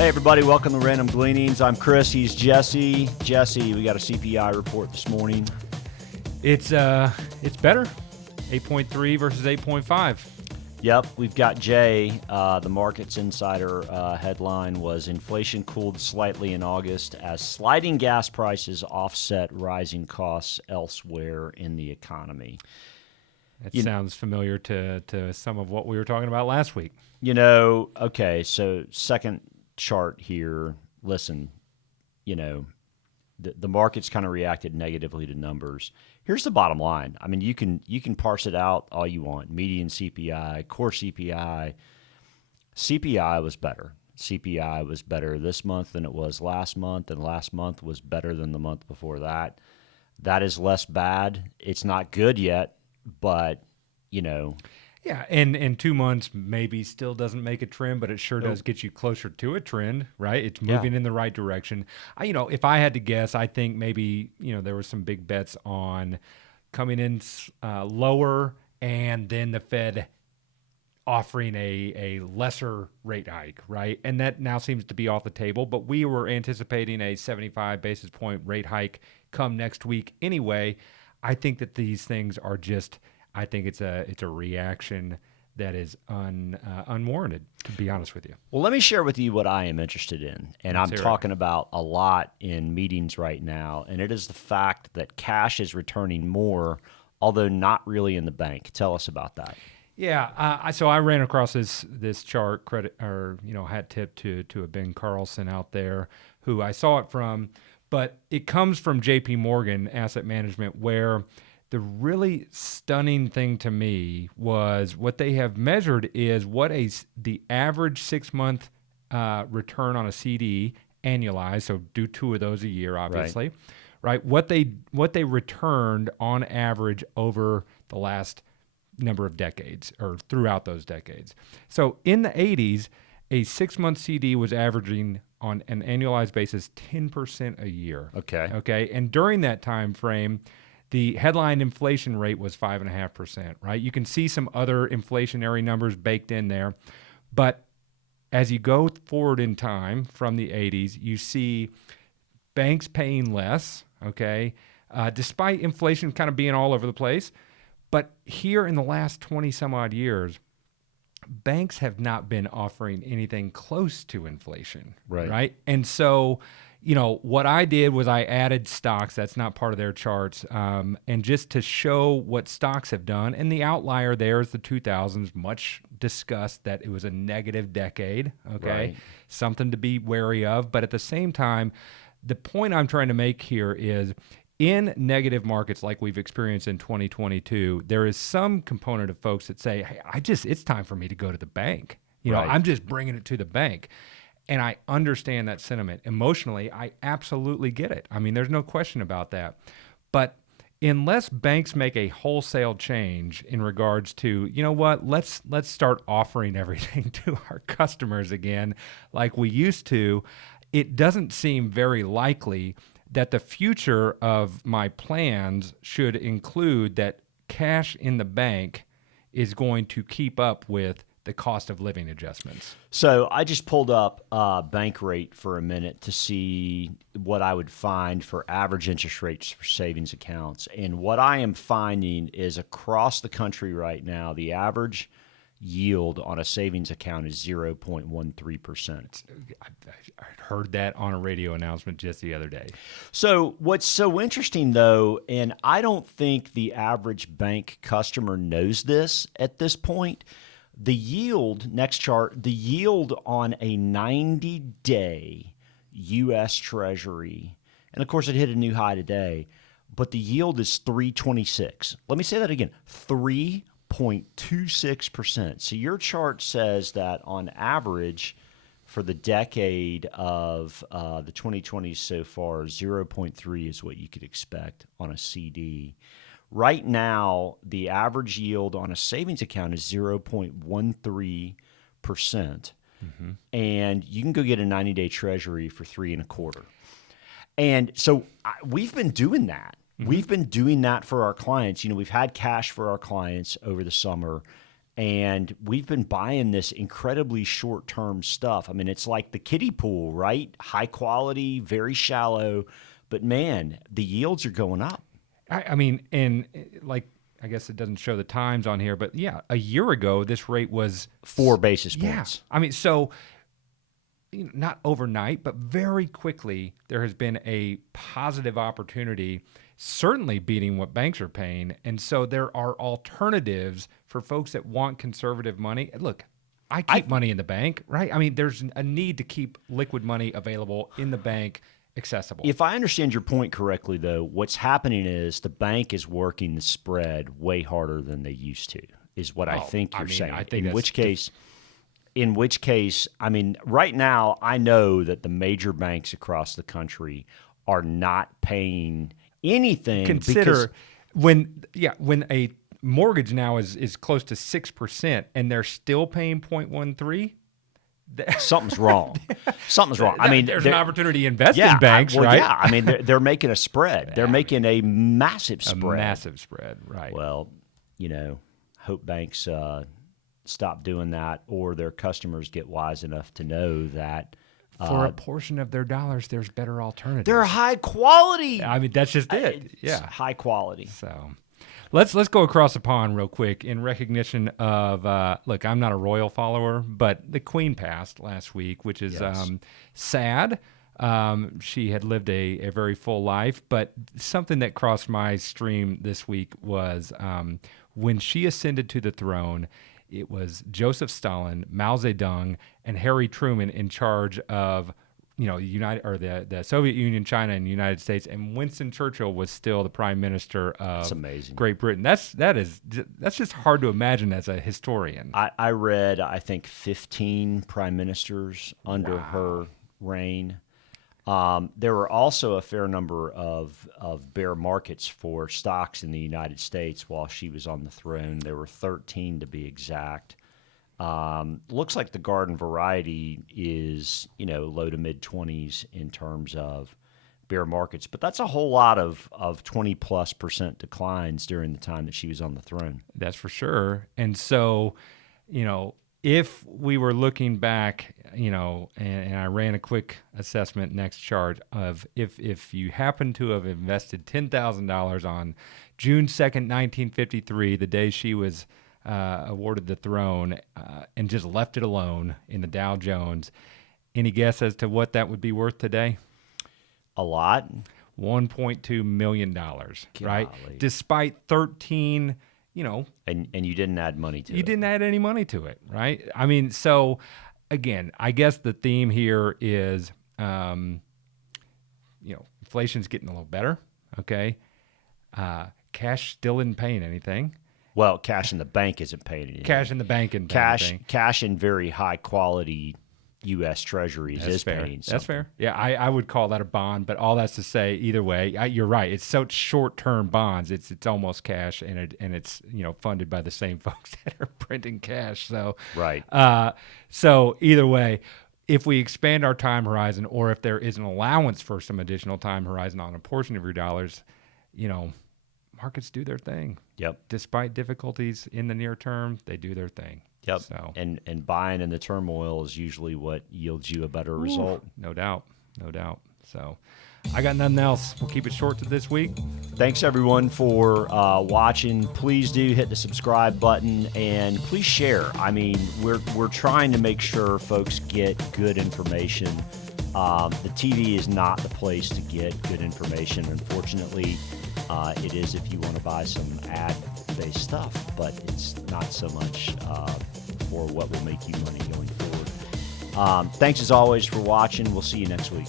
Hey everybody, welcome to Random Gleanings. I'm Chris, he's Jesse. Jesse, we got a CPI report this morning. It's better. 8.3 versus 8.5. Yep, we've got Jay. The Markets Insider headline was inflation cooled slightly in August as sliding gas prices offset rising costs elsewhere in the economy. That sounds familiar to some of what we were talking about last week. Okay, so second chart here, listen, the market's kind of reacted negatively to numbers. Here's the bottom line. I mean, you can parse it out all you want. Median CPI, core CPI. CPI was better. CPI was better this month than it was last month, and last month was better than the month before that. That is less bad. It's not good yet, but, Yeah, and in 2 months maybe still doesn't make a trend, but it sure does get you closer to a trend, right? It's moving in the right direction. If I had to guess, I think maybe, there were some big bets on coming in lower and then the Fed offering a lesser rate hike, right? And that now seems to be off the table, but we were anticipating a 75 basis point rate hike come next week anyway. I think that these things are I think it's a reaction that is unwarranted, to be honest with you. Well, let me share with you what I am interested in, and I'm talking about a lot in meetings right now, and it is the fact that cash is returning more, although not really in the bank. Tell us about that. Yeah, so I ran across this chart, hat tip to a Ben Carlson out there, who I saw it from, but it comes from J.P. Morgan Asset Management, where the really stunning thing to me was what they have measured is what the average 6-month return on a CD annualized. So do 2 of those a year, obviously, right? What they returned on average over the last number of decades or throughout those decades. So in the 80s, a 6-month CD was averaging on an annualized basis 10% a year. Okay, and during that time frame, the headline inflation rate was 5.5%, right? You can see some other inflationary numbers baked in there. But as you go forward in time from the 80s, you see banks paying less, okay, despite inflation kind of being all over the place. But here in the last 20 some odd years, banks have not been offering anything close to inflation, right? And so, what I did was I added stocks. That's not part of their charts. And just to show what stocks have done. And the outlier there is the 2000s, much discussed that it was a negative decade, okay? Right. Something to be wary of. But at the same time, the point I'm trying to make here is in negative markets like we've experienced in 2022, there is some component of folks that say, hey, it's time for me to go to the bank. I'm just bringing it to the bank. And I understand that sentiment. Emotionally, I absolutely get it. I mean, there's no question about that. But unless banks make a wholesale change in regards to, let's start offering everything to our customers again like we used to, it doesn't seem very likely that the future of my plans should include that cash in the bank is going to keep up with the cost of living adjustments. So I just pulled up bank rate for a minute to see what I would find for average interest rates for savings accounts. And what I am finding is across the country right now, the average yield on a savings account is 0.13%. I heard that on a radio announcement just the other day. So what's so interesting, though, and I don't think the average bank customer knows this at this point, the yield, next chart, the yield on a 90-day U.S. Treasury, and of course it hit a new high today, but the yield is 3.26. Let me say that again, 3.26%. So your chart says that on average for the decade of the 2020s so far, 0.3 is what you could expect on a CD. Right now, the average yield on a savings account is 0.13%. Mm-hmm. And you can go get a 90-day Treasury for 3.25%. And so we've been doing that. Mm-hmm. We've been doing that for our clients. We've had cash for our clients over the summer, And we've been buying this incredibly short-term stuff. I mean, it's like the kiddie pool, right? High quality, very shallow. But man, the yields are going up. I mean, and like, I guess it doesn't show the times on here, but yeah, a year ago, this rate was 4 basis yeah. points. I mean, so not overnight, but very quickly, there has been a positive opportunity, certainly beating what banks are paying. And so there are alternatives for folks that want conservative money. Look, I keep money in the bank, right? I mean, there's a need to keep liquid money available in the bank, accessible. If I understand your point correctly, though, what's happening is the bank is working the spread way harder than they used to, is what I think you're saying. I think In which case, I mean, right now, I know that the major banks across the country are not paying anything. Consider when a mortgage now is close to 6% and they're still paying 0.13. Something's wrong. Something's wrong. I mean, there's an opportunity to invest in banks, well, right? Yeah, I mean, they're making a spread. They're making a massive spread. A massive spread, right? Well, hope banks stop doing that, or their customers get wise enough to know that for a portion of their dollars, there's better alternatives. They're high quality. I mean, that's just it. It's yeah, high quality. So let's go across the pond real quick in recognition of look, I'm not a royal follower, but the Queen passed last week, which is sad. She had lived a very full life, but something that crossed my stream this week was when she ascended to the throne. It was Joseph Stalin, Mao Zedong, and Harry Truman in charge of, the Soviet Union, China, and the United States, and Winston Churchill was still the prime minister of That's amazing. Great Britain. That's just hard to imagine as a historian. I read, I think, 15 prime ministers under her reign. There were also a fair number of bear markets for stocks in the United States while she was on the throne. There were 13 to be exact. Looks like the garden variety is, low to mid 20s in terms of bear markets, but that's a whole lot of 20+% declines during the time that she was on the throne. That's for sure. And so, if we were looking back, and I ran a quick assessment next chart of if you happen to have invested $10,000 on June 2nd, 1953, the day she was awarded the throne, and just left it alone in the Dow Jones, any guess as to what that would be worth today? A lot. $1.2 million, right? Despite 13... and you didn't add money to it. You didn't add any money to it, right? I mean, so again, I guess the theme here is, inflation's getting a little better. Okay, cash still isn't paying anything. Well, cash in the bank isn't paying anything. Cash in the bank isn't paying anything. Cash in very high quality U.S. Treasuries is paying something. That's fair. Yeah, I would call that a bond, but all that's to say, either way, you're right. It's such short-term bonds. It's almost cash, and it's funded by the same folks that are printing cash. So right. So either way, if we expand our time horizon, or if there is an allowance for some additional time horizon on a portion of your dollars, markets do their thing. Yep. Despite difficulties in the near term, they do their thing. Yep. So. And buying in the turmoil is usually what yields you a better result. No doubt. So I got nothing else. We'll keep it short to this week. Thanks, everyone, for watching. Please do hit the subscribe button, and please share. I mean, we're trying to make sure folks get good information. The TV is not the place to get good information. Unfortunately, it is if you want to buy some ad-based stuff, but it's not so much for what will make you money going forward. Thanks, as always, for watching. We'll see you next week.